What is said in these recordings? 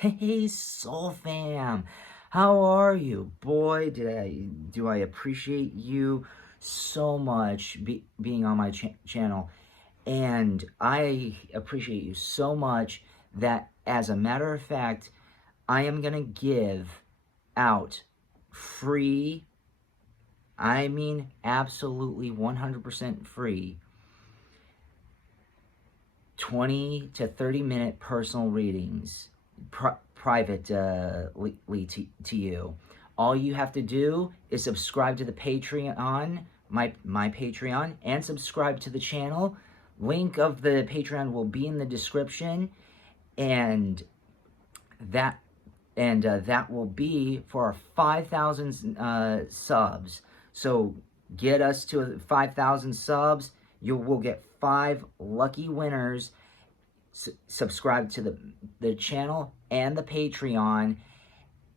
Hey, Soul Fam, how are you? Boy, do I appreciate you so much being on my channel, and I appreciate you so much that, as a matter of fact, I am gonna give out free, I mean absolutely 100% free, 20 to 30 minute personal readings privately to you. All you have to do is subscribe to the Patreon, my Patreon, and subscribe to the channel. Link of the Patreon will be in the description, and that that will be for our 5,000 subs. So get us to 5,000 subs. You will get 5 lucky winners. Subscribe to the channel and the Patreon,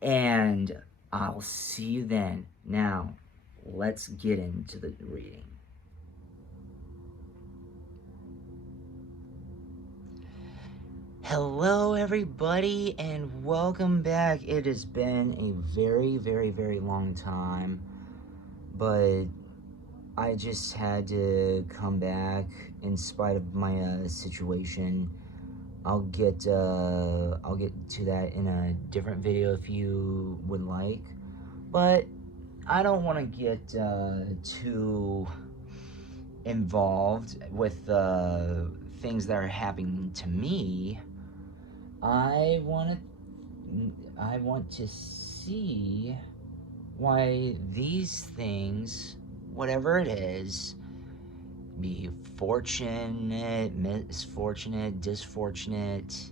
and I'll see you then. Now, let's get into the reading. Hello, everybody, and welcome back. It has been a very, very, very long time, but I just had to come back in spite of my situation. I'll get to that in a different video if you would like, but I don't want to get too involved with things that are happening to me. I want to see why these things, whatever it is, be fortunate, misfortunate, disfortunate,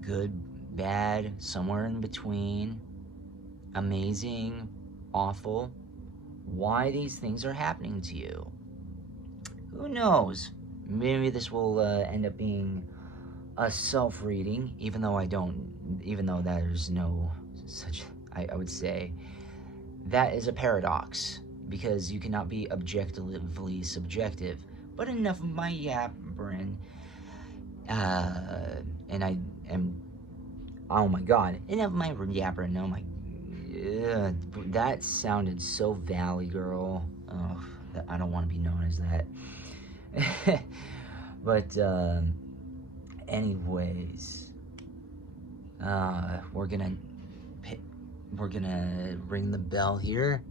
good, bad, somewhere in between, amazing, awful, why these things are happening to you. Who knows? Maybe this will end up being a self-reading, even though there's no such, I would say, that is a paradox, because you cannot be objectively subjective. But enough of my yappering, and I am, oh my god, enough of my yappering, oh my, that sounded so Valley Girl. Oh, I don't want to be known as that. But, anyways, we're gonna ring the bell here.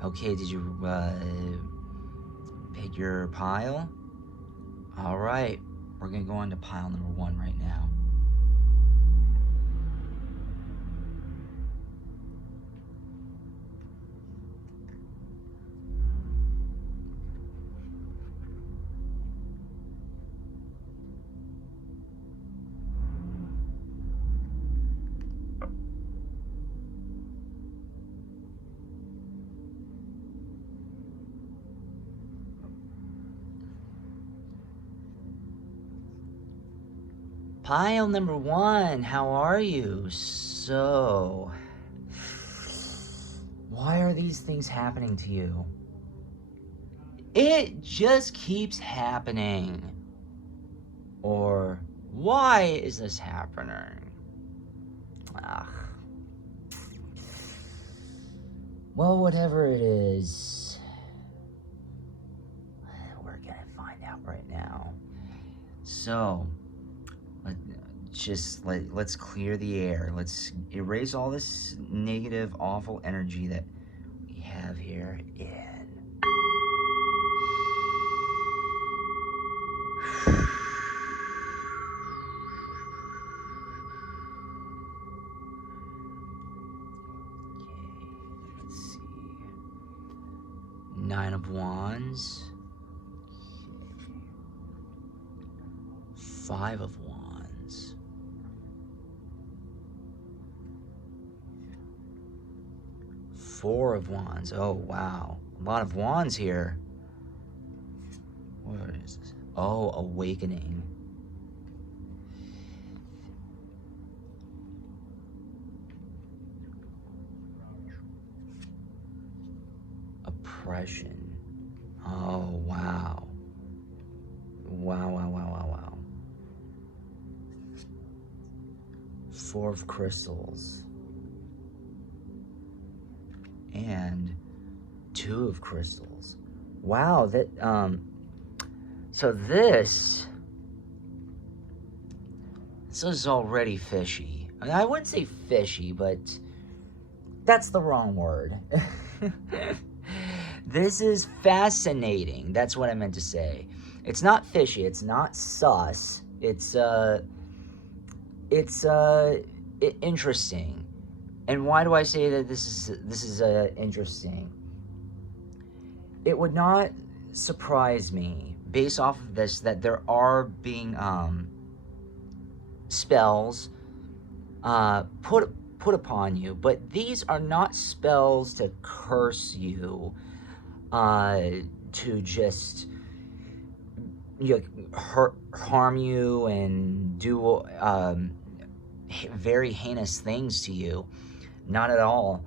Okay, did you pick your pile? All right, we're gonna go on to pile number 1 right now. Pile number 1, how are you? So, why are these things happening to you? It just keeps happening. Or, why is this happening? Ugh. Well, whatever it is, we're gonna find out right now. So, let's clear the air. Let's erase all this negative, awful energy that we have here in. Okay, let's see. 9 of Wands. Okay. 5 of Wands. 4 of Wands. Oh, wow. A lot of Wands here. What is this? Oh, Awakening. depression. Oh, wow. Wow, wow, wow, wow, wow. 4 of crystals. And 2 of crystals. Wow, that, so this is already fishy. I mean, I wouldn't say fishy, but that's the wrong word. This is fascinating. That's what I meant to say. It's not fishy. It's not sus. It's interesting. And why do I say that this is interesting? It would not surprise me, based off of this, that there are being spells put upon you, but these are not spells to curse you, to just harm you and do very heinous things to you. Not at all.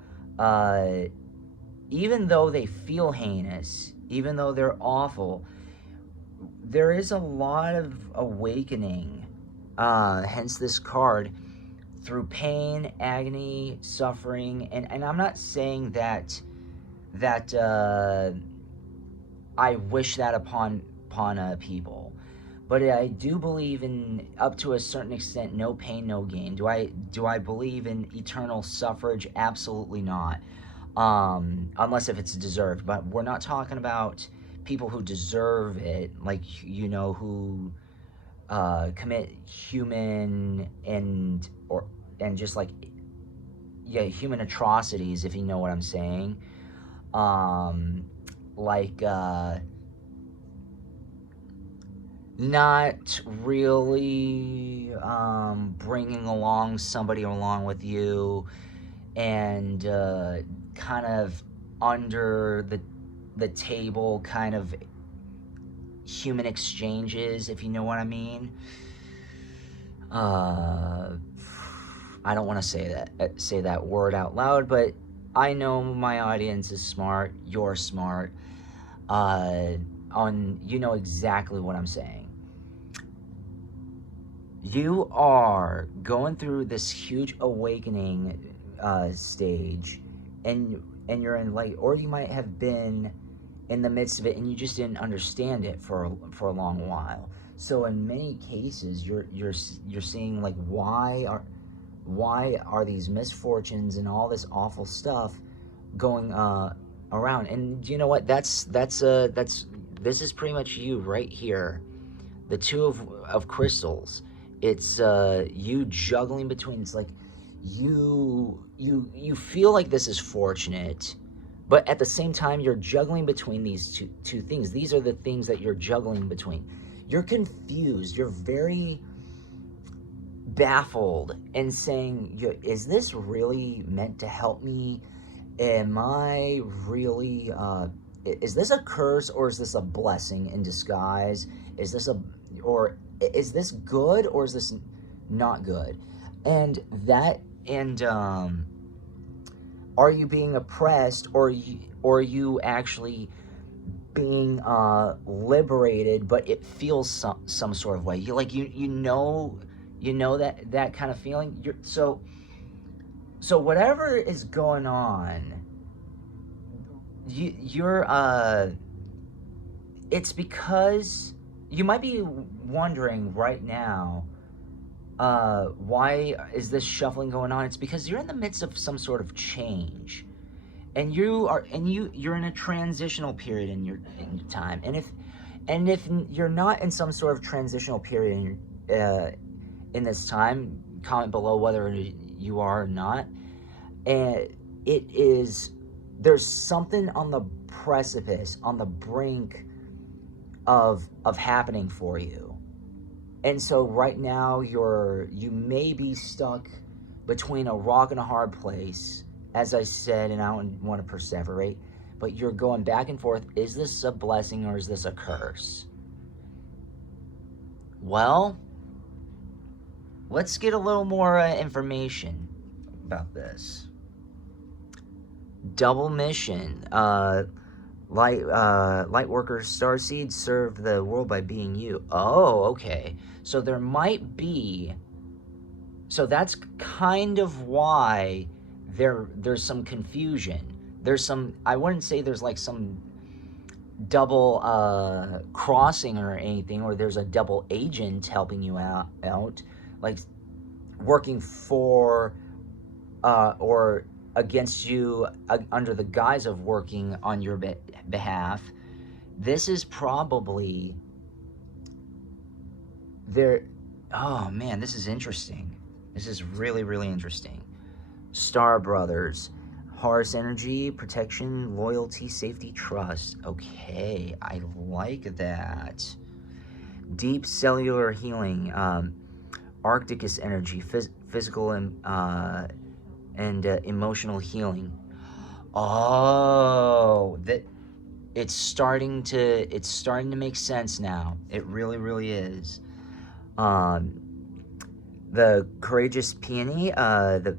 Even though they feel heinous, even though they're awful, there is a lot of awakening, hence this card, through pain, agony, suffering, and I'm not saying that I wish that upon people, but I do believe in, up to a certain extent, no pain, no gain. Do I believe in eternal suffrage? Absolutely not. Unless if it's deserved. But we're not talking about people who deserve it, like, who commit human and just like, yeah, human atrocities, if you know what I'm saying. Not really bringing along somebody along with you, and kind of under the table kind of human exchanges, if you know what I mean. I don't want to say that word out loud, but I know my audience is smart. You're smart. You know exactly what I'm saying. You are going through this huge awakening stage, and you're in, like, or you might have been in the midst of it and you just didn't understand it for a long while. So in many cases, you're seeing, like, why are these misfortunes and all this awful stuff going around? And you know what? This is pretty much you right here. The 2 of crystals. It's you juggling between. It's like you feel like this is fortunate, but at the same time you're juggling between these two things. These are the things that you're juggling between. You're confused. You're very baffled and saying, is this really meant to help me? Am I really, is this a curse, or is this a blessing in disguise? Is this good, or is this not good? And are you being oppressed, or are you actually being liberated, but it feels some sort of way? You know that kind of feeling. So whatever is going on, it's because you might be wondering right now, why is this shuffling going on? It's because you're in the midst of some sort of change, and you're in a transitional period in your time. And if you're not in some sort of transitional period in this time, comment below whether you are or not. And there's something on the precipice, on the brink of happening for you. And so right now you may be stuck between a rock and a hard place, as I said, and I don't want to perseverate, but you're going back and forth. Is this a blessing or is this a curse? Well, let's get a little more information about this. Double mission. Light worker starseed, serve the world by being you. Oh, okay. So there might be. So that's kind of why there's some confusion. There's some. I wouldn't say there's like some double crossing or anything, or there's a double agent helping you out, like working for or against you under the guise of working on your behalf. This is probably there. Oh man, this is interesting. This is really, really interesting. Star Brothers. Horus energy, protection, loyalty, safety, trust. Okay, I like that. Deep cellular healing. Arcticus energy, physical and emotional healing. Oh, that it's starting to make sense now. It really, really is. The courageous peony, the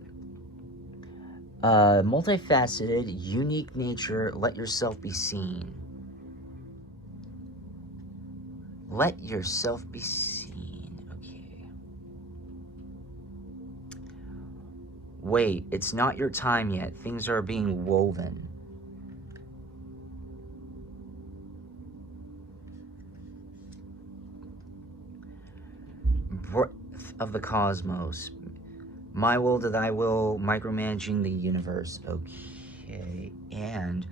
multifaceted, unique nature, let yourself be seen. Let yourself be seen. Okay. Wait, it's not your time yet. Things are being woven. Breath of the cosmos. My will to thy will, micromanaging the universe. Okay. And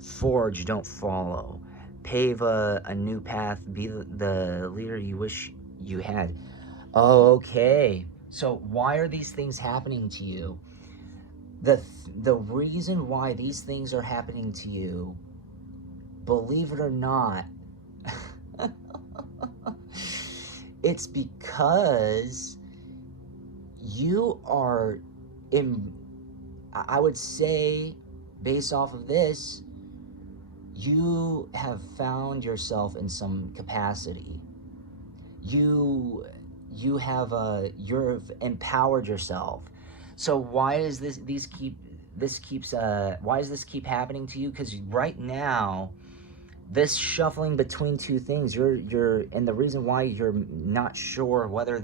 forge, don't follow. Pave a new path, be the leader you wish you had. Okay. So why are these things happening to you? The reason why these things are happening to you, believe it or not, it's because you are I would say, based off of this, you have found yourself in some capacity. You've empowered yourself. So why does this keep happening to you? Because right now, this shuffling between two things, and the reason why you're not sure whether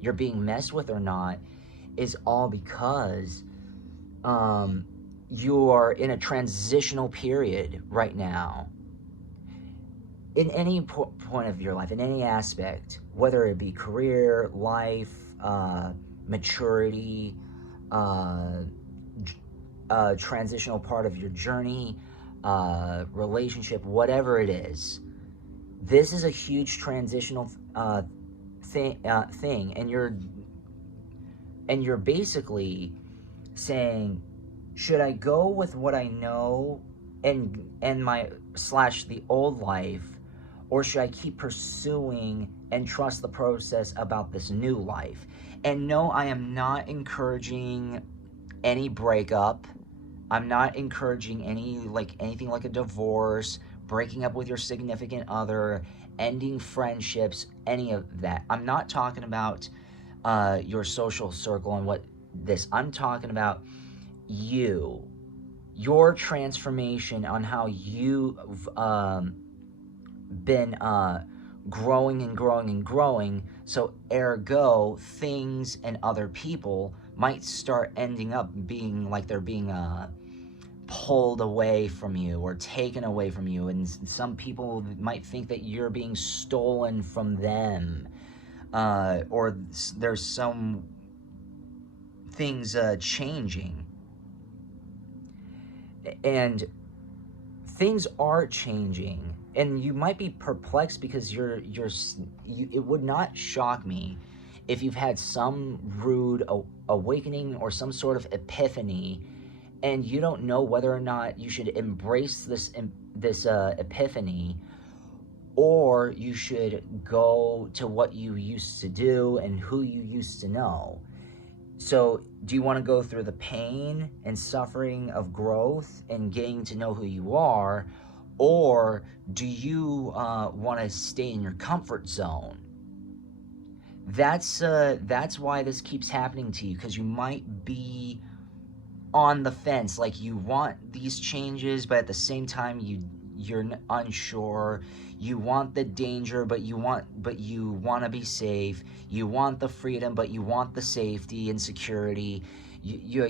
you're being messed with or not, is all because you are in a transitional period right now. In any point of your life, in any aspect, whether it be career, life, maturity, transitional part of your journey, relationship, whatever it is, this is a huge transitional thing, and you're basically saying, should I go with what I know and my the old life, or should I keep pursuing and trust the process about this new life? And no, I am not encouraging any breakup. I'm not encouraging anything like a divorce, breaking up with your significant other, ending friendships, any of that. I'm not talking about your social circle and I'm talking about your transformation on how you've been growing and growing and growing. So ergo, things and other people might start ending up being like they're being pulled away from you or taken away from you, and some people might think that you're being stolen from them, or there's some things changing, and things are changing, and you might be perplexed because it would not shock me if you've had some rude awakening or some sort of epiphany, and you don't know whether or not you should embrace this epiphany, or you should go to what you used to do and who you used to know. So do you want to go through the pain and suffering of growth and getting to know who you are, or do you want to stay in your comfort zone? That's why this keeps happening to you, because you might be on the fence. Like, you want these changes, but at the same time you're unsure. You want the danger, but you want to be safe. You want the freedom, but you want the safety and security. You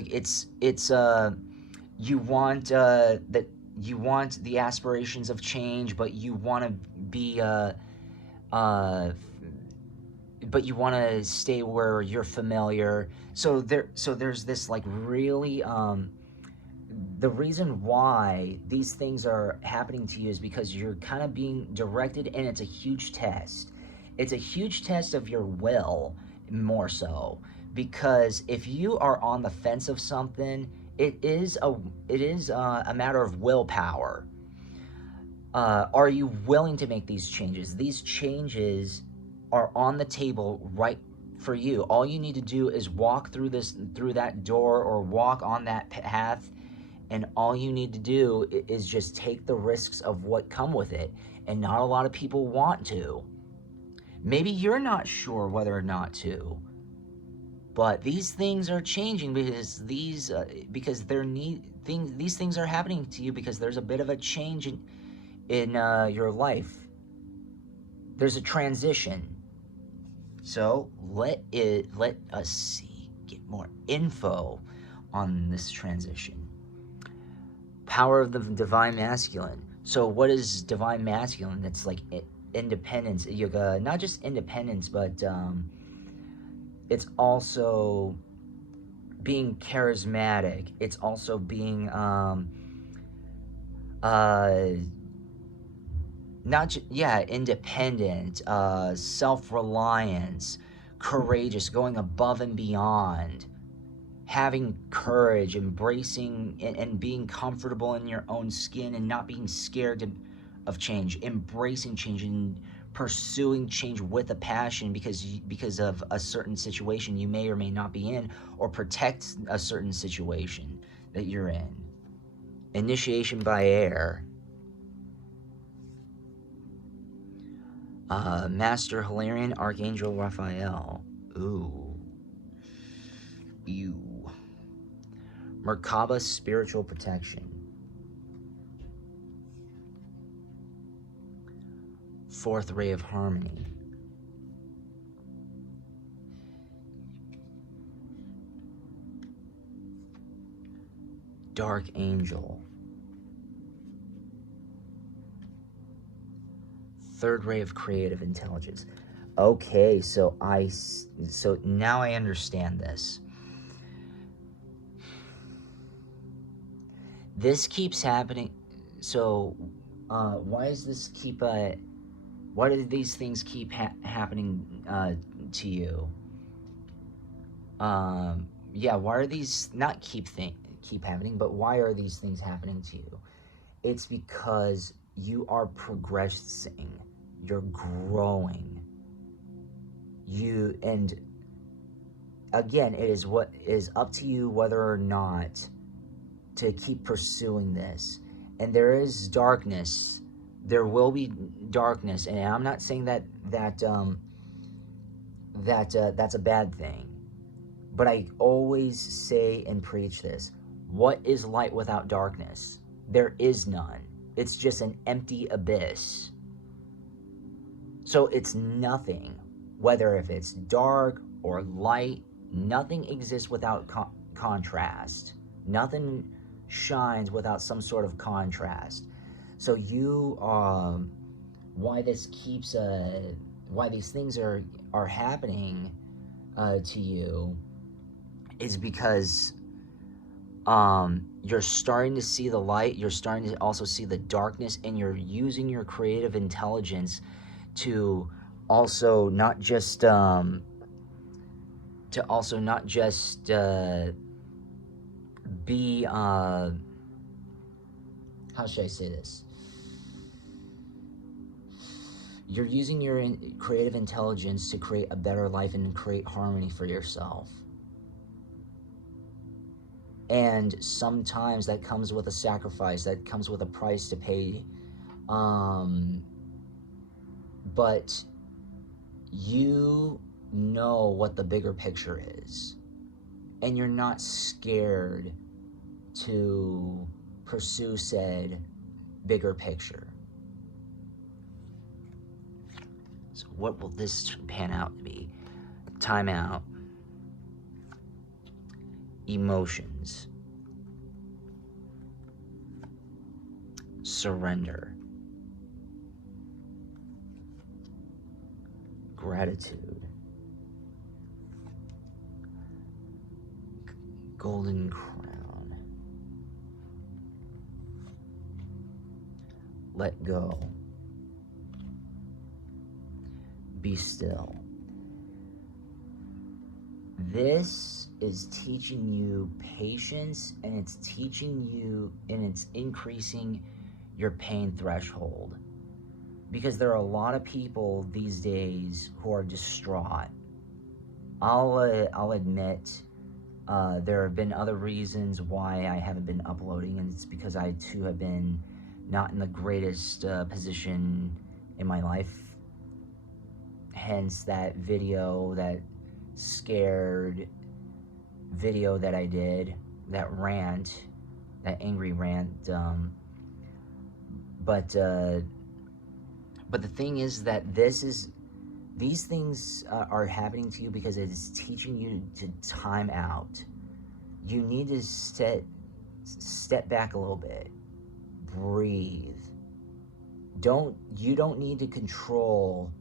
want that you want the aspirations of change, but you want to be uh but you want to stay where you're familiar. So there's this, like, really the reason why these things are happening to you is because you're kind of being directed, and it's a huge test. It's a huge test of your will, more so, because if you are on the fence of something, it is a matter of willpower. Are you willing to make these changes? These changes are on the table right for you. All you need to do is walk through that door, or walk on that path, and all you need to do is just take the risks of what come with it. And not a lot of people want to. Maybe you're not sure whether or not to, but these things are changing because these things are happening to you because there's a bit of a change in your life. There's a transition. So let us get more info on this transition. Power of the divine masculine. So what is divine masculine? It's like independence. Not just independence, but it's also being charismatic. It's also being independent, self-reliance, courageous, going above and beyond, having courage, embracing and being comfortable in your own skin, and not being scared of change, embracing change and pursuing change with a passion because of a certain situation you may or may not be in, or protect a certain situation that you're in. Initiation by air. Master Hilarion, Archangel Raphael. Ooh. Ew. Merkaba, spiritual protection. Fourth ray of harmony. Dark angel. Third ray of creative intelligence. Okay, so now I understand this. This keeps happening. So, why does this keep? Why do these things keep happening to you? Yeah, why are these not keep happening? But why are these things happening to you? It's because you are progressing. You're growing. And again, it is what is up to you whether or not to keep pursuing this. And there is darkness. There will be darkness, and I'm not saying that's a bad thing. But I always say and preach this: what is light without darkness? There is none. It's just an empty abyss. So it's nothing. Whether if it's dark or light, nothing exists without contrast. Nothing shines without some sort of contrast. So why these things are happening to you is because you're starting to see the light, you're starting to also see the darkness, and you're using your creative intelligence to also not just be how should I say this? You're using your creative intelligence to create a better life and create harmony for yourself. And sometimes that comes with a sacrifice, that comes with a price to pay. But you know what the bigger picture is. And you're not scared to pursue said bigger picture. So what will this pan out to be? Timeout. Emotions. Surrender. Gratitude. Golden crown. Let go. Be still. This is teaching you patience, and it's teaching you, and it's increasing your pain threshold. Because there are a lot of people these days who are distraught. I'll admit, there have been other reasons why I haven't been uploading, and it's because I too have been not in the greatest position in my life. Hence that video, that scared video that I did, that rant, that angry rant. But the thing is that these things are happening to you because it is teaching you to time out. You need to step back a little bit, breathe. You don't need to control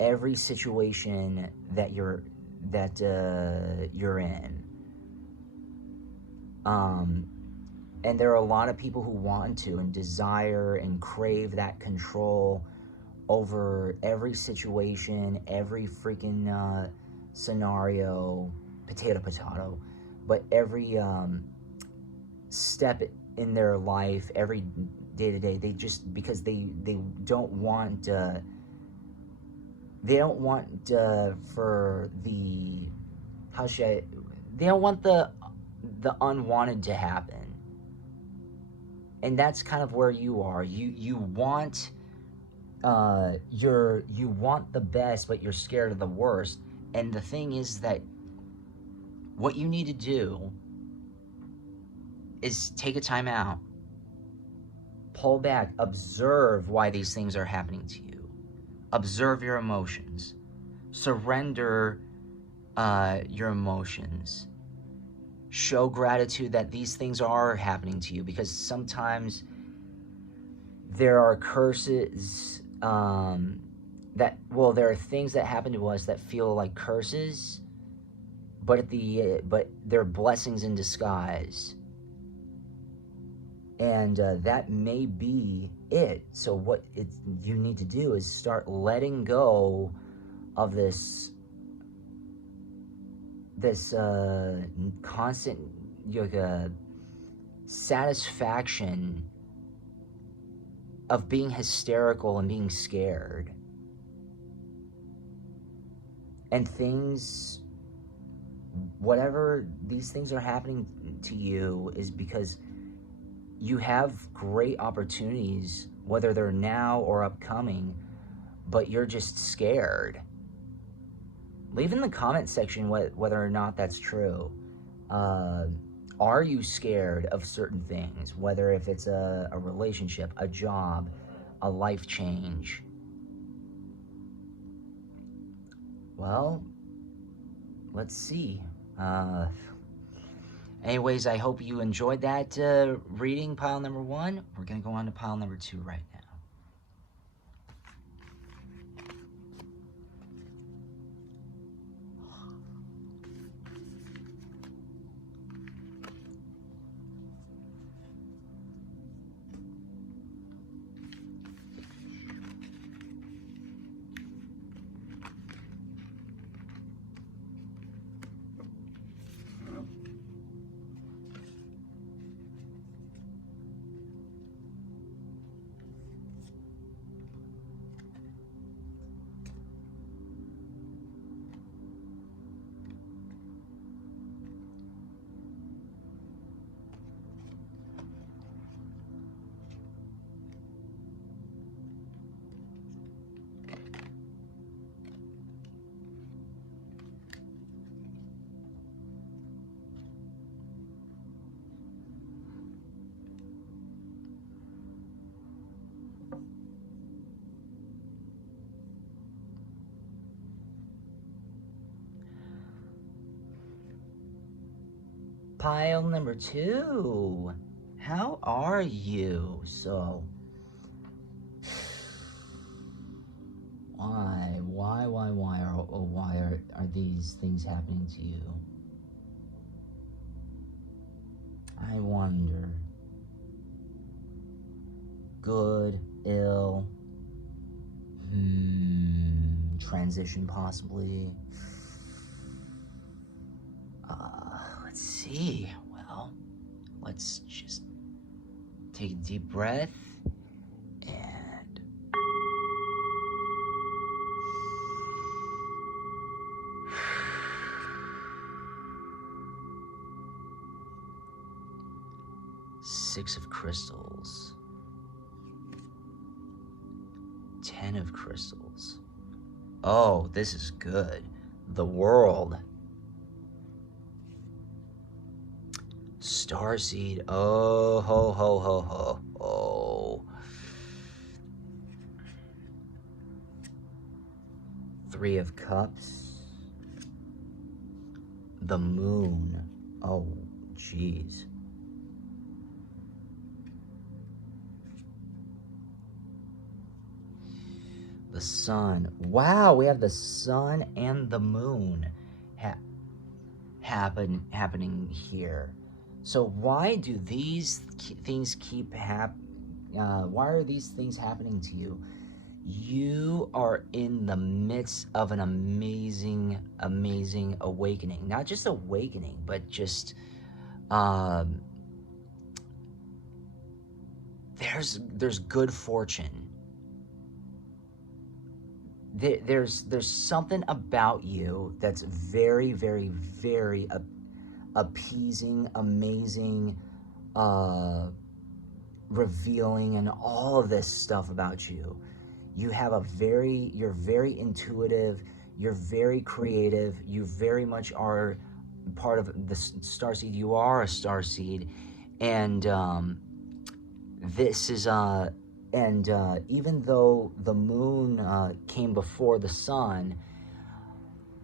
every situation that you're in. And there are a lot of people who want to and desire and crave that control over every situation, every freaking scenario, potato, but every step in their life, every day to day. They just, because they don't want for the, they don't want the unwanted to happen. And that's kind of where you are. You want you want the best, but you're scared of the worst. And the thing is that what you need to do is take a time out, pull back, observe why these things are happening to you, observe your emotions, surrender your emotions, show gratitude that these things are happening to you, because sometimes there are curses there are things that happen to us that feel like curses, but they're blessings in disguise. And that may be it. So what you need to do is start letting go of this constant satisfaction of being hysterical and being scared. And things, whatever these things are happening to you, is because you have great opportunities, whether they're now or upcoming, but you're just scared. Leave in the comment section whether or not that's true. Are you scared of certain things, whether if it's a relationship, a job, a life change? Well, let's see. Anyways, I hope you enjoyed that reading, pile number 1. We're going to go on to pile number 2 right now. pile number 2. How are you? So, why are these things happening to you? I wonder. Good, ill, transition possibly. Let's see. Well, let's just take a deep breath and Six of crystals. 10 of crystals. Oh, this is good. The world. Starseed. Oh, ho, ho, ho, ho, ho. 3 of cups. The moon. Oh, jeez. The sun. Wow, we have the sun and the moon happening here. So why do these things keep why are these things happening to you? You are in the midst of an amazing awakening. Not just awakening, but just there's good fortune. There's something about you that's very, very, very appeasing, amazing, revealing, and all of this stuff about you. You're very intuitive, you're very creative, you very much are part of the starseed. You are a starseed, and this is even though the moon came before the sun,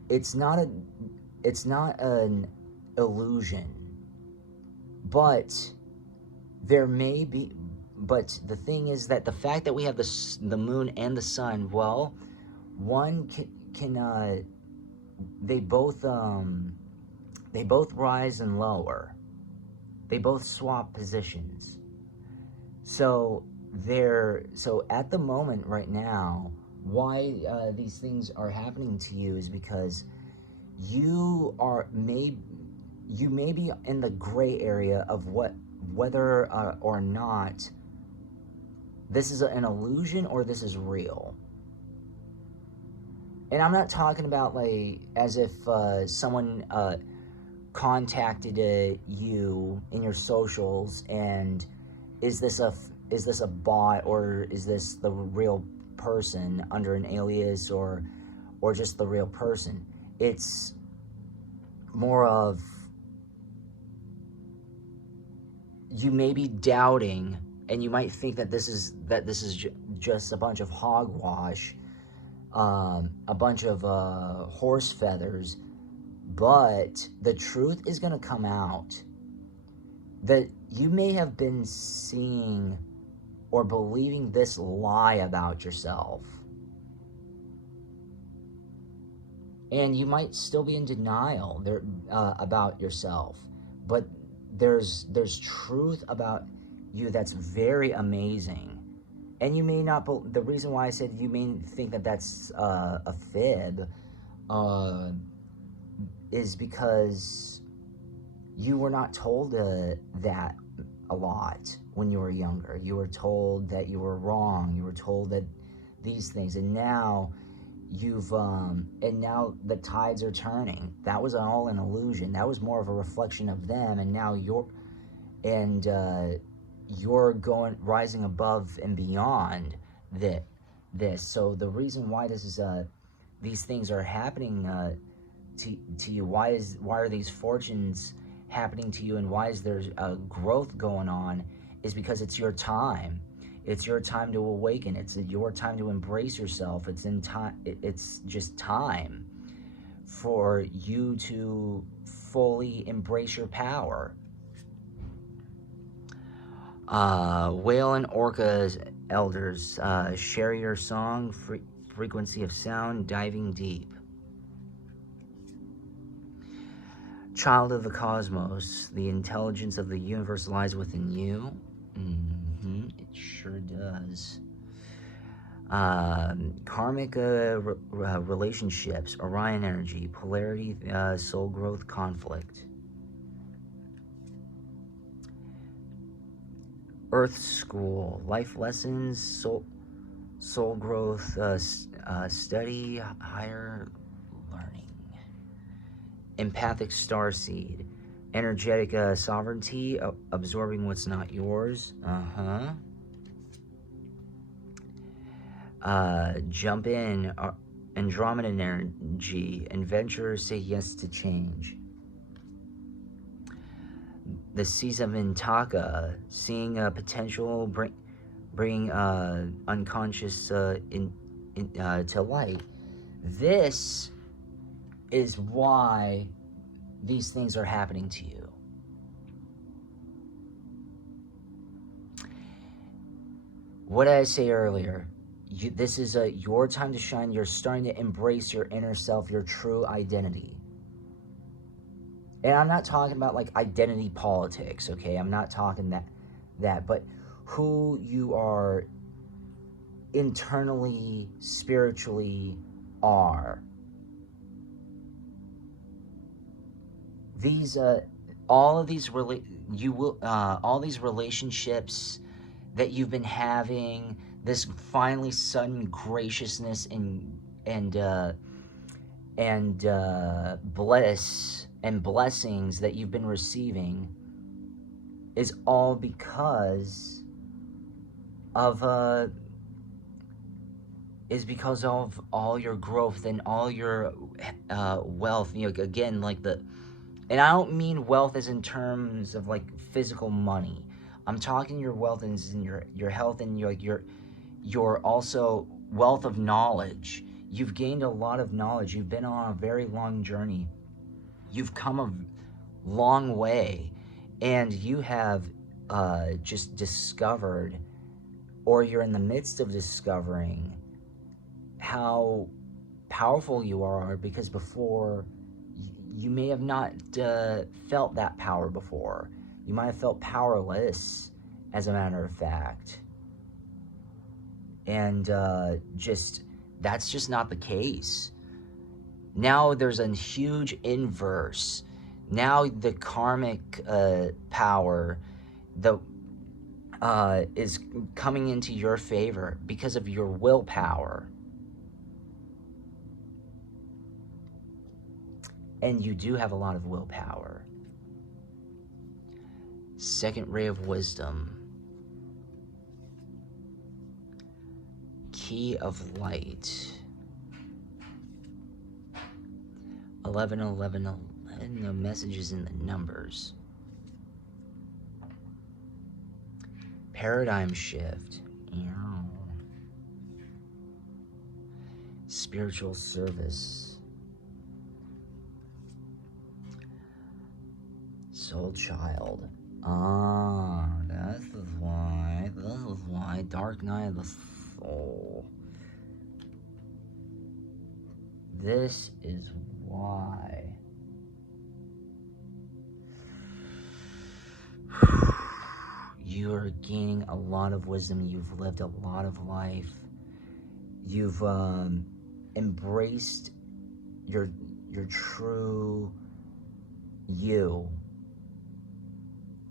it's not an illusion. But there may be. But the thing is that the fact that we have the moon and the sun, well, one can they both rise and lower. They both swap positions. So at the moment right now, why these things are happening to you is because you may be in the gray area of whether or not this is an illusion or this is real. And I'm not talking about like as if someone contacted you in your socials and is this a bot or is this the real person under an alias or just the real person. It's more of you may be doubting, and you might think that this is just a bunch of hogwash, a bunch of horse feathers, but the truth is going to come out. That you may have been seeing or believing this lie about yourself. And you might still be in denial about yourself. But there's truth about you that's very amazing. And you may not, the reason why I said you may think that that's a fib is because you were not told that a lot when you were younger. You were told that you were wrong. You were told that these things, and now now the tides are turning. That was all an illusion. That was more of a reflection of them, and now you're rising above and beyond this. So the reason why these things are happening to you, why are these fortunes happening to you, and why is there growth going on, is because it's your time. It's your time to awaken. It's your time to embrace yourself. It's just time. for you to fully embrace your power. Whale and orcas, elders, share your song, frequency of sound, diving deep. Child of the cosmos, the intelligence of the universe lies within you. It sure does. Karmic relationships, Orion energy, polarity, soul growth, conflict. Earth school, life lessons, soul growth, study, higher learning. Empathic starseed, energetic sovereignty, absorbing what's not yours. Jump in, Andromeda energy, adventure, say yes to change. The seas of Intaka, seeing potential, bring unconscious to light. This is why these things are happening to you. What did I say earlier? This is your time to shine. You're starting to embrace your inner self, your true identity. And I'm not talking about like identity politics, okay? I'm not talking that, but who you are internally, spiritually are. These all these relationships that you've been having, this finally sudden graciousness and bliss and blessings that you've been receiving is all because of all your growth and all your wealth. You know, again, like and I don't mean wealth as in terms of like physical money. I'm talking your wealth as in your health and your also wealth of knowledge. You've gained a lot of knowledge. You've been on a very long journey. You've come a long way, and you have just discovered, or you're in the midst of discovering, how powerful you are, because before you may have not felt that power before. You might have felt powerless, as a matter of fact. And that's just not the case. Now there's a huge inverse. Now the karmic power is coming into your favor because of your willpower. And you do have a lot of willpower. Second ray of wisdom. Key of light. 11, 11, 11. The messages in the numbers. Paradigm shift. Spiritual service. Soul child. This is why. Dark night of the soul. This is why. You are gaining a lot of wisdom. You've lived a lot of life. You've embraced your true you.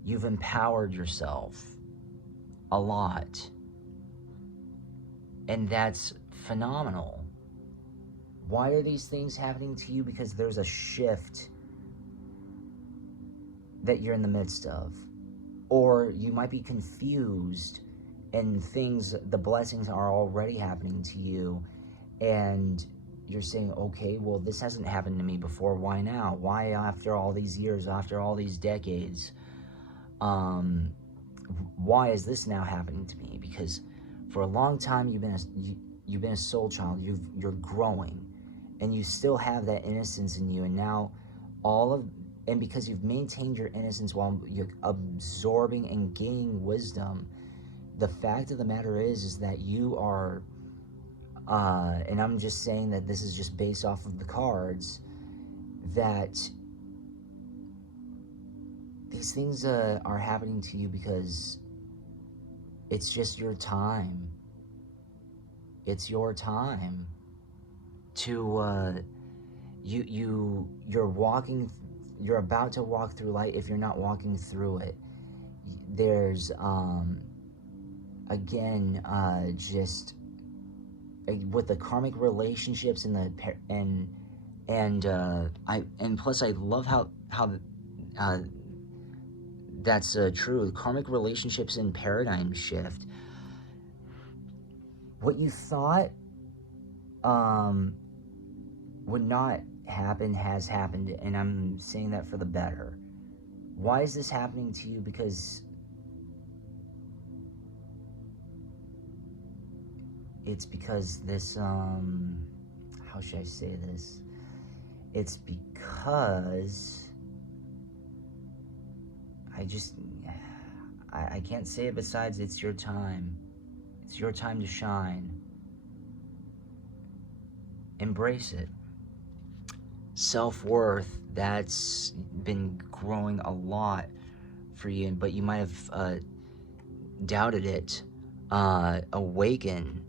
You've empowered yourself a lot. And that's phenomenal. Why are these things happening to you? Because there's a shift that you're in the midst of. Or you might be confused and the blessings are already happening to you. And you're saying, okay, well, this hasn't happened to me before. Why now? Why after all these years, after all these decades? Why is this now happening to me? Because for a long time you've been a soul child. You're growing, and you still have that innocence in you, and now and because you've maintained your innocence while you're absorbing and gaining wisdom, the fact of the matter is that you are, and I'm just saying that this is just based off of the cards, that these things are happening to you because it's just your time. It's your time to, you're about to walk through light if you're not walking through it. There's, again, just with the karmic relationships and plus I love how that's true. Karmic relationships and paradigm shift. What you thought would not happen has happened, and I'm saying that for the better. Why is this happening to you? Because it's because this, how should I say this? It's because I can't say it besides it's your time. It's your time to shine. Embrace it. Self-worth, that's been growing a lot for you, but you might have doubted it. Awaken.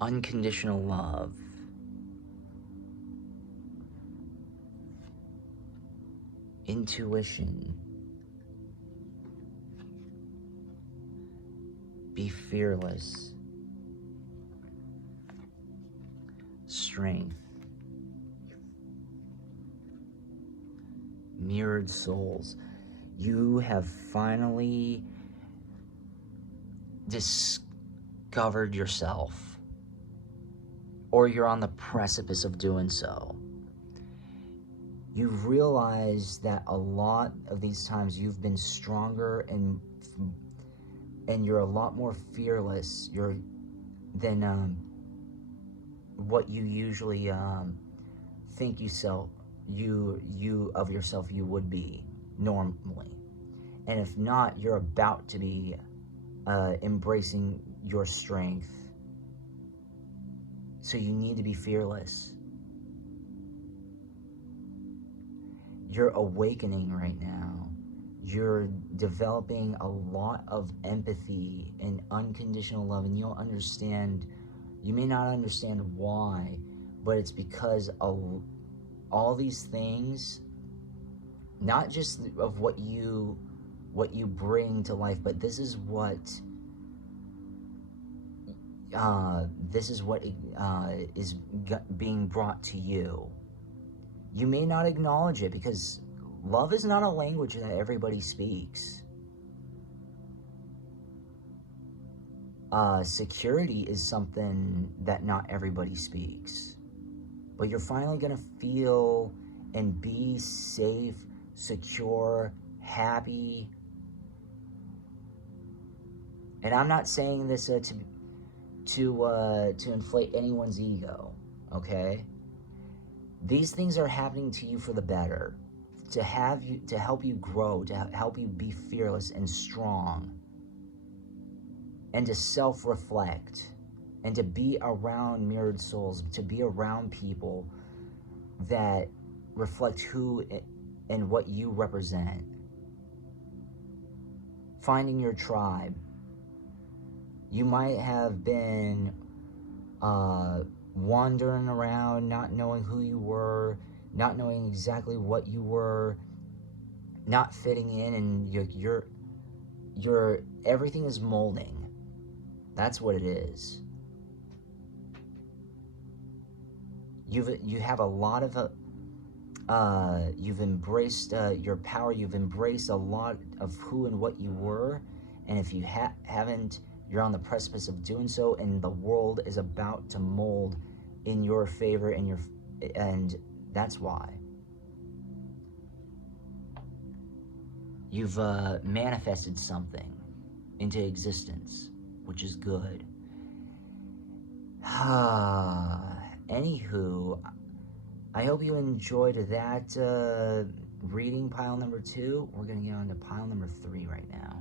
Unconditional love. Intuition. Be fearless. Strength. Mirrored souls. You have finally discovered yourself, or you're on the precipice of doing so. You've realized that a lot of these times you've been stronger and you're a lot more fearless than what you usually think you of yourself you would be normally. And if not, you're about to be embracing your strength. So you need to be fearless. You're awakening right now. You're developing a lot of empathy and unconditional love, and you'll understand. You may not understand why, but it's because of all these things, not just of what you bring to life, but this is what is being brought to you. You may not acknowledge it because love is not a language that everybody speaks. Security is something that not everybody speaks. But you're finally going to feel and be safe, secure, happy. And I'm not saying this to inflate anyone's ego, okay? These things are happening to you for the better, to help you grow, to help you be fearless and strong, and to self-reflect, and to be around mirrored souls, to be around people that reflect who and what you represent. Finding your tribe. You might have been wandering around, not knowing who you were, not knowing exactly what you were, not fitting in, and you're everything is molding. That's what it is. You have a lot of you've embraced your power. You've embraced a lot of who and what you were, and if you haven't, you're on the precipice of doing so, and the world is about to mold in your favor, and that's why. You've manifested something into existence, which is good. Anywho, I hope you enjoyed that reading pile number 2. We're going to get on to pile number 3 right now.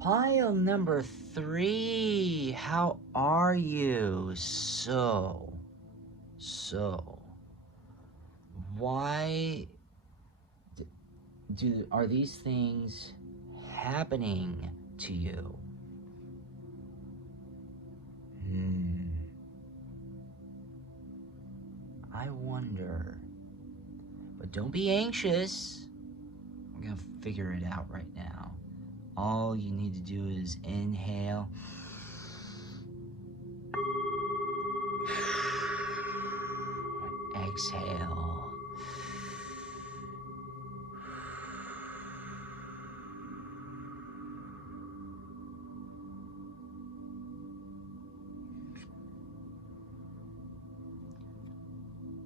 Pile number 3, how are you? So, why are these things happening to you? I wonder. But don't be anxious. We're gonna figure it out right now. All you need to do is inhale. Exhale.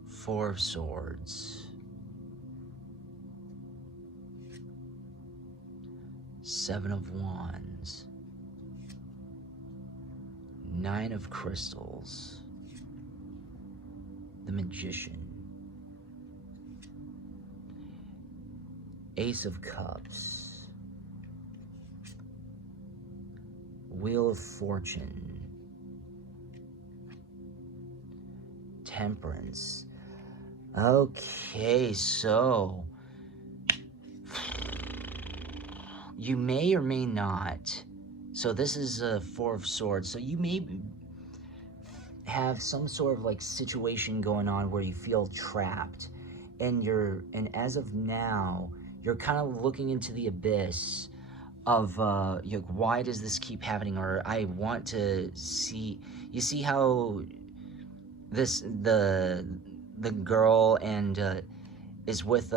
Four of Swords. Seven of Wands. Nine of Crystals. The Magician. Ace of Cups. Wheel of Fortune. Temperance. Okay, so you may or may not. So this is a Four of Swords. So you may have some sort of like situation going on where you feel trapped, and as of now, you're kind of looking into the abyss of why does this keep happening? Or I want to see. You see how the girl and is with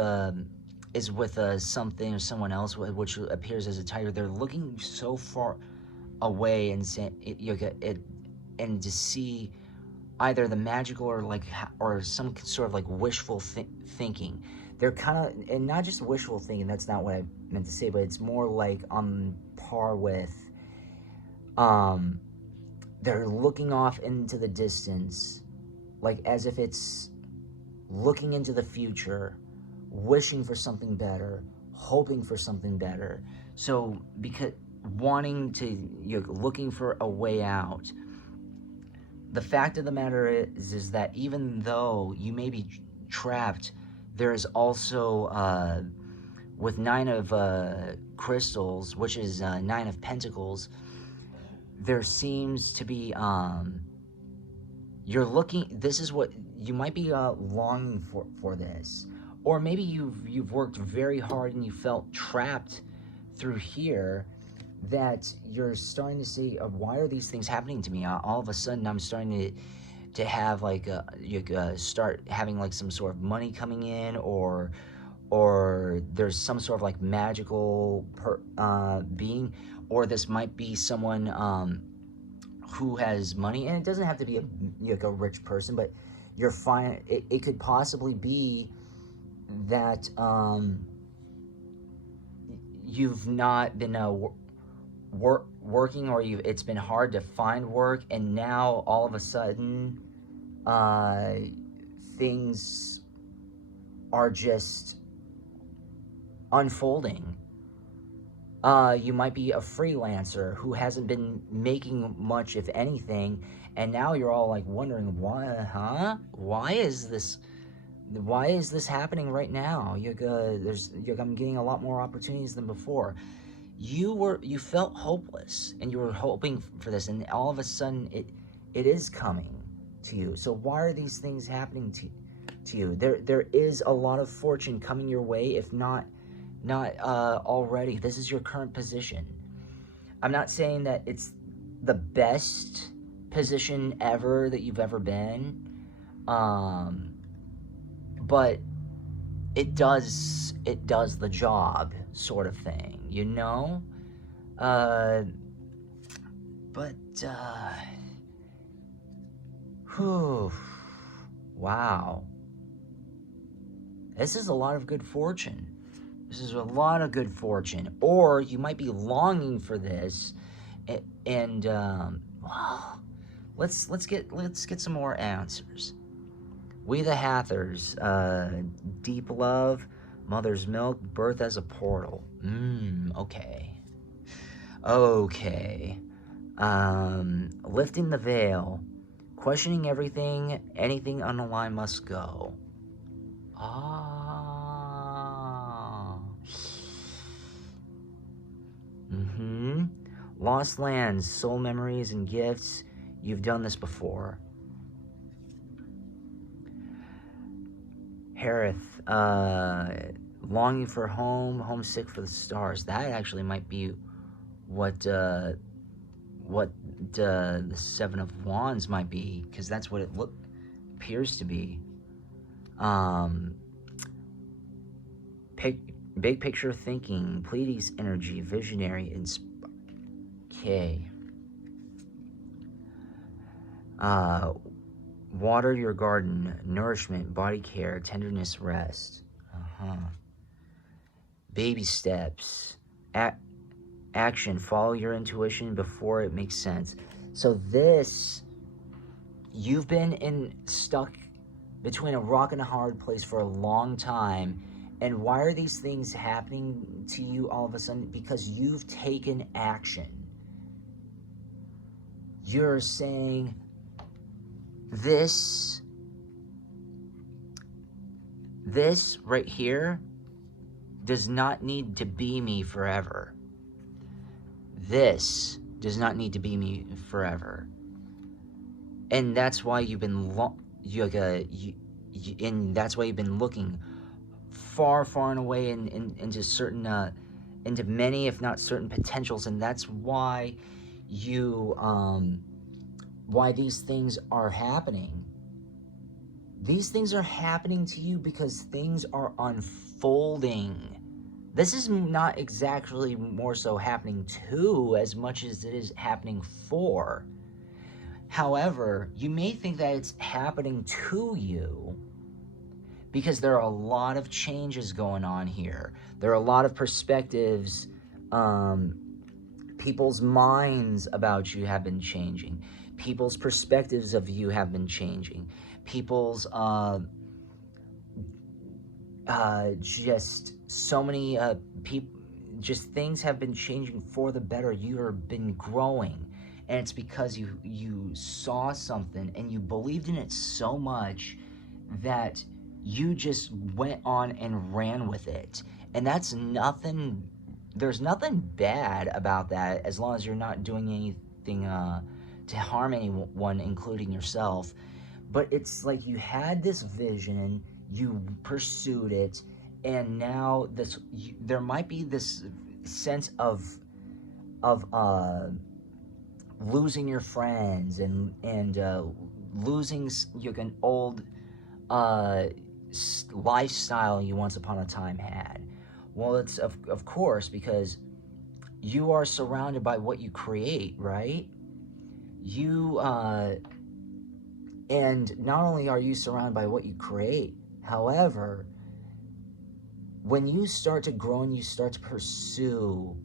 something or someone else, which appears as a tiger. They're looking so far away and and to see either the magical or some sort of like wishful thinking. They're kind of, and not just wishful thinking. That's not what I meant to say, but it's more like on par with they're looking off into the distance, like as if it's looking into the future, wishing for something better, hoping for something better. So because wanting to, you're looking for a way out. The fact of the matter is that even though you may be trapped, there is also with Nine of Crystals, which is Nine of Pentacles, there seems to be you're looking, this is what you might be longing for this. Or maybe you've worked very hard and you felt trapped through here, that you're starting to see, why are these things happening to me? All of a sudden I'm starting to have like start having like some sort of money coming in, or there's some sort of like magical being, or this might be someone who has money, and it doesn't have to be a rich person, but you're fine. It could possibly be that you've not been working, or it's been hard to find work, and now all of a sudden things are just unfolding. You might be a freelancer who hasn't been making much, if anything, and now you're all like wondering why, Why is this Why is this happening right now? I'm getting a lot more opportunities than before. You felt hopeless, and you were hoping for this, and all of a sudden it is coming to you. So why are these things happening to you? There is a lot of fortune coming your way, if not already. This is your current position. I'm not saying that it's the best position ever that you've ever been, but it does the job, sort of thing, you know. But whew, wow, this is a lot of good fortune. This is a lot of good fortune. Or you might be longing for this, and well, let's get some more answers. We the Hathors, deep love, mother's milk, birth as a portal. Okay. Okay. Lifting the veil, questioning everything, anything on the line must go. Lost lands, soul memories, and gifts. You've done this before. Harith, longing for home, homesick for the stars. That actually might be what the Seven of Wands might be, because that's what it appears to be. Big picture thinking, Pleiades energy, visionary, okay. Water your garden, nourishment, body care, tenderness, rest. Baby steps, action, follow your intuition before it makes sense. So this, you've been stuck between a rock and a hard place for a long time. And why are these things happening to you all of a sudden? Because you've taken action. You're saying, this right here does not need to be me forever. This does not need to be me forever. And that's why you've been and that's why you've been looking far and away into certain into many, if not certain, potentials. And that's why why these things are happening. These things are happening to you because things are unfolding. This is not exactly more so happening to as much as it is happening for. However, you may think that it's happening to you because there are a lot of changes going on here. There are a lot of perspectives. People's minds about you have been changing. People's perspectives of you have been changing. People's just so many just things have been changing for the better. You have been growing, and it's because you saw something and you believed in it so much that you just went on and ran with it. And that's nothing. There's nothing bad about that, as long as you're not doing anything to harm anyone, including yourself. But it's like you had this vision, you pursued it, and now there might be this sense of losing your friends and losing an old lifestyle you once upon a time had. Well, it's of course, because you are surrounded by what you create, right? You and not only are you surrounded by what you create, however, when you start to grow and you start to pursue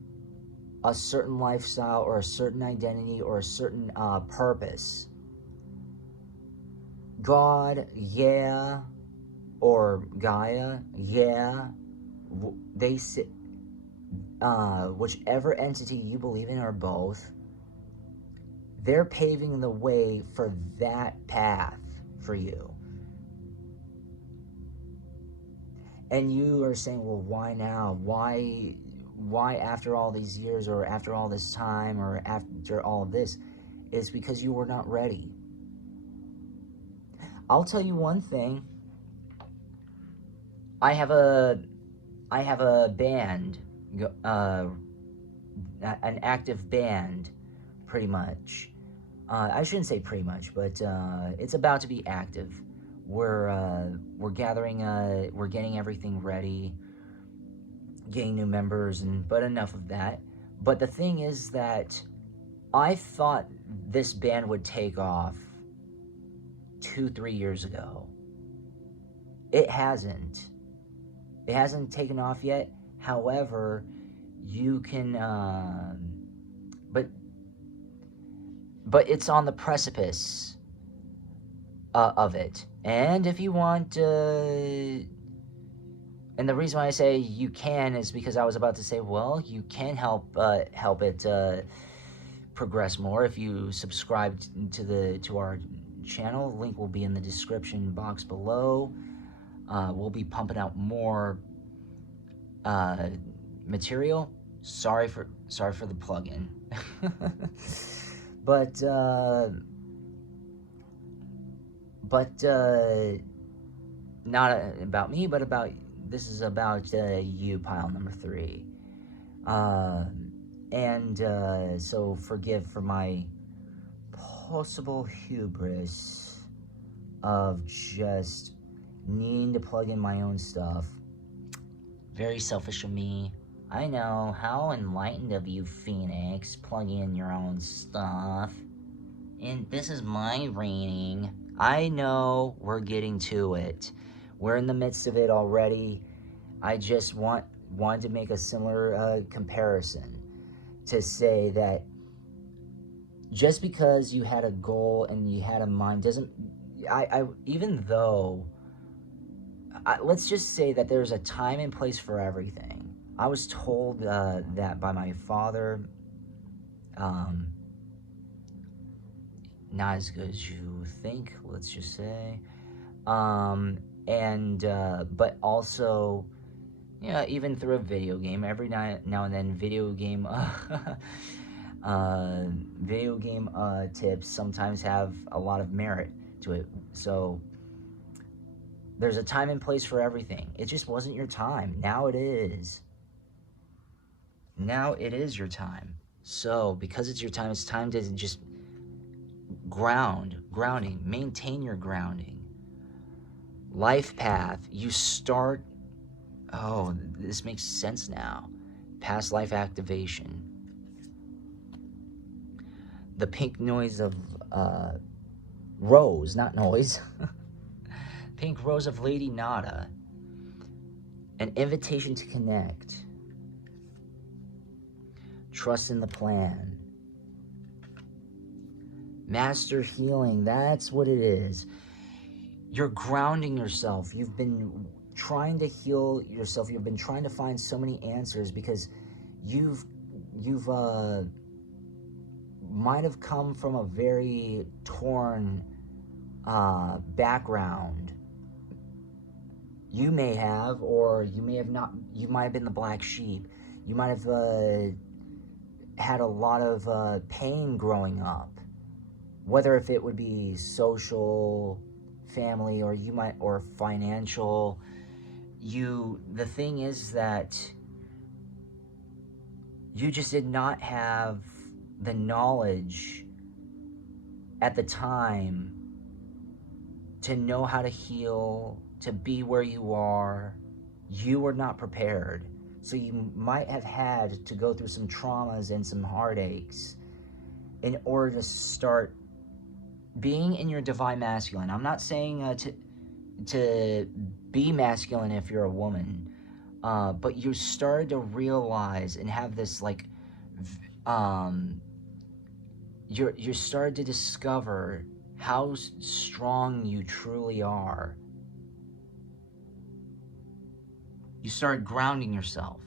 a certain lifestyle or a certain identity or a certain purpose, God, yeah, or Gaia, yeah, they sit, whichever entity you believe in, or both, they're paving the way for that path for you. And you are saying, well, why now? Why after all these years, or after all this time, or after all of this? It's because you were not ready. I'll tell you one thing. I have a band, an active band, pretty much. I shouldn't say pretty much, but it's about to be active. We're gathering. We're getting everything ready, getting new members, but enough of that. But the thing is that I thought this band would take off 2-3 years ago. It hasn't. It hasn't taken off yet. However, you can, but it's on the precipice of it. And if you want, and the reason why I say you can is because I was about to say, well, you can help it progress more if you subscribe to our channel. Link will be in the description box below. We'll be pumping out more material. Sorry for the plug-in. but not about me, but this is about you, pile number 3. So forgive for my possible hubris of just needing to plug in my own stuff. Very selfish of me. I know. How enlightened of you, Phoenix, plugging in your own stuff. And this is my reading. I know we're getting to it. We're in the midst of it already. I just wanted to make a similar comparison to say that just because you had a goal and you had a mind doesn't... even though... let's just say that there's a time and place for everything. I was told that by my father. Not as good as you think, let's just say. But also, even through a video game, every now and then, video game tips sometimes have a lot of merit to it. So there's a time and place for everything. It just wasn't your time. Now it is. Now it is your time. So because it's your time, it's time to just grounding, maintain your grounding. Life path, you start, oh, this makes sense now. Past life activation. The pink noise of, rose, not noise. Pink rose of Lady Nada. An invitation to connect. Trust in the plan. Master healing, that's what it is. You're grounding yourself. You've been trying to heal yourself. You've been trying to find so many answers because you've might have come from a very torn background. You may have, or you may have not. You might have been the black sheep. You might have had a lot of pain growing up. Whether if it would be social, family, or financial. The thing is that you just did not have the knowledge at the time to know how to heal, to be where you are. You were not prepared. So you might have had to go through some traumas and some heartaches in order to start being in your divine masculine. I'm not saying to be masculine if you're a woman, but you started to realize and have this you started to discover how strong you truly are. You started grounding yourself.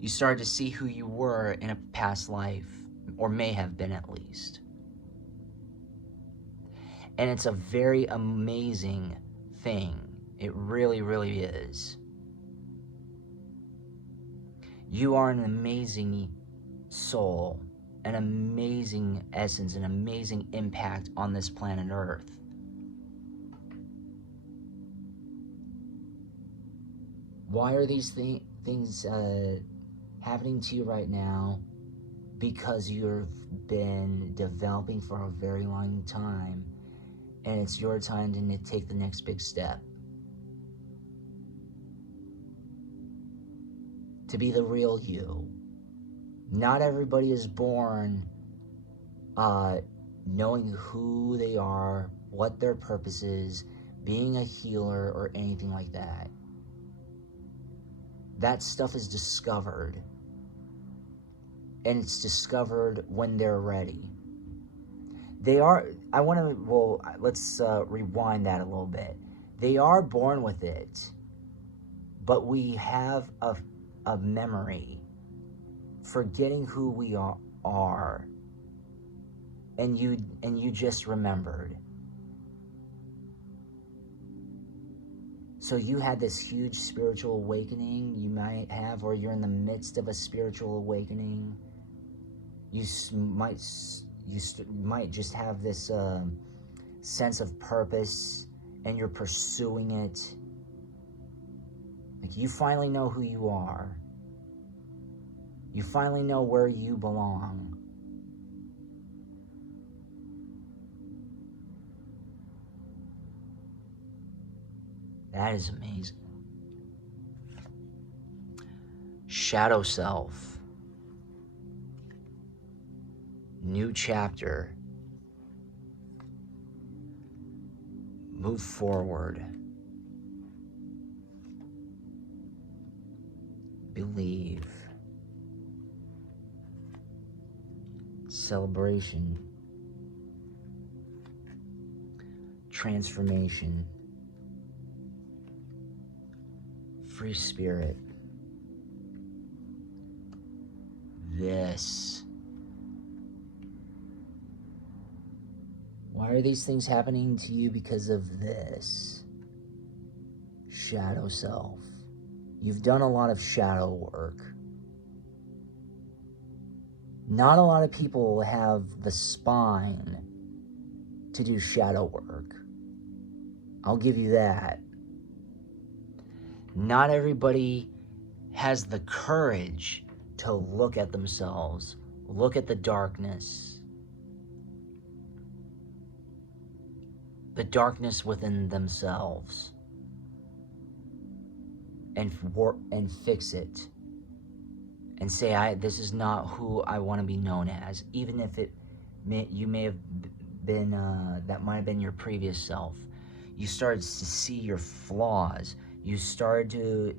You started to see who you were in a past life, or may have been at least. And it's a very amazing thing. It really, really is. You are an amazing soul, an amazing essence, an amazing impact on this planet Earth. Why are these things happening to you right now? Because you've been developing for a very long time, and it's your time to take the next big step. To be the real you. Not everybody is born knowing who they are, what their purpose is, being a healer, or anything like that. That stuff is discovered. And it's discovered when they're ready. Let's rewind that a little bit. They are born with it, but we have a memory, forgetting who we are, and you just remembered. So you had this huge spiritual awakening, you might have, or you're in the midst of a spiritual awakening. You might just have this sense of purpose, and you're pursuing it. Like, you finally know who you are. You finally know where you belong. That is amazing. Shadow self. New chapter. Move forward. Believe. Celebration. Transformation. Free spirit. This. Why are these things happening to you? Because of this. Shadow self. You've done a lot of shadow work. Not a lot of people have the spine to do shadow work. I'll give you that. Not everybody has the courage to look at themselves, look at the darkness within themselves, and fix it, and say, this is not who I want to be known as, even if you may have been, that might have been your previous self. You started to see your flaws. You started to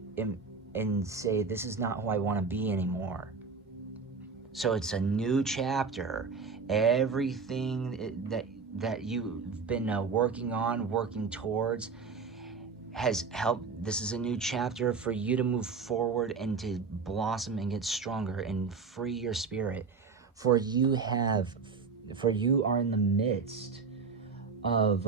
and say, this is not who I want to be anymore. So it's a new chapter. Everything that you've been working towards, has helped. This is a new chapter for you to move forward and to blossom and get stronger and free your spirit. For you are in the midst of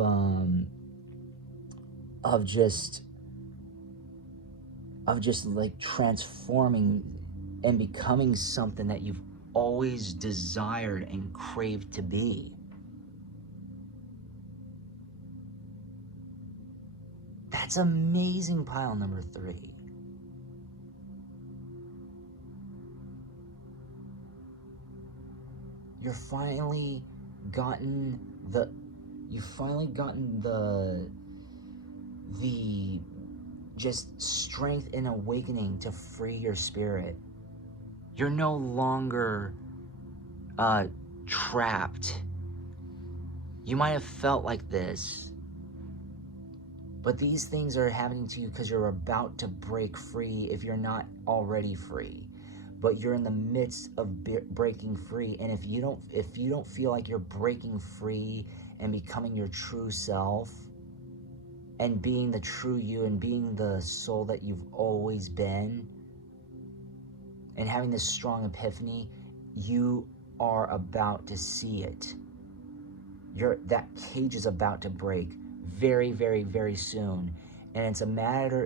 just like transforming and becoming something that you've always desired and craved to be. That's amazing, pile number 3. You've finally gotten the just strength and awakening to free your spirit. You're no longer trapped. You might have felt like this, but these things are happening to you because you're about to break free, if you're not already free. But you're in the midst of breaking free, and if you don't feel like you're breaking free and becoming your true self and being the true you and being the soul that you've always been and having this strong epiphany, you are about to see it. That cage is about to break very, very, very soon, And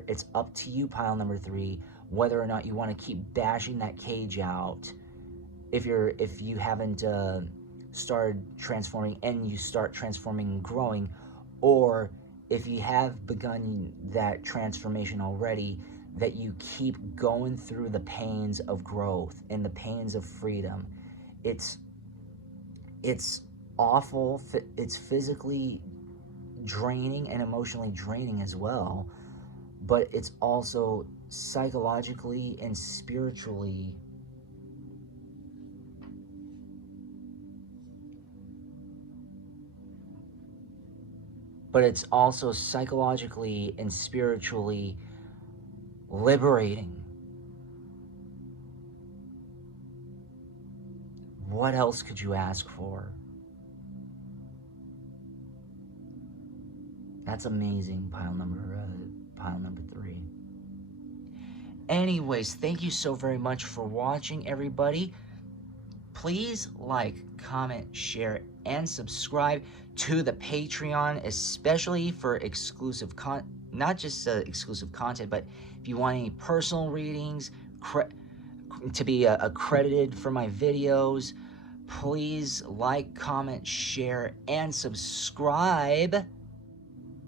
it's up to you, pile number 3, whether or not you want to keep bashing that cage out if you haven't started transforming and you start transforming and growing, or if you have begun that transformation already, that you keep going through the pains of growth and the pains of freedom. It's awful. It's physically draining and emotionally draining as well, but it's also psychologically and spiritually liberating. What else could you ask for? That's amazing, pile number 3. Anyways, thank you so very much for watching, everybody. Please like, comment, share, and subscribe to the Patreon, especially for exclusive not just exclusive content, but if you want any personal readings, to be accredited for my videos, please like, comment, share, and subscribe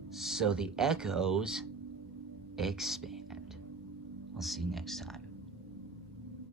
so the echoes expand. I'll see you next time.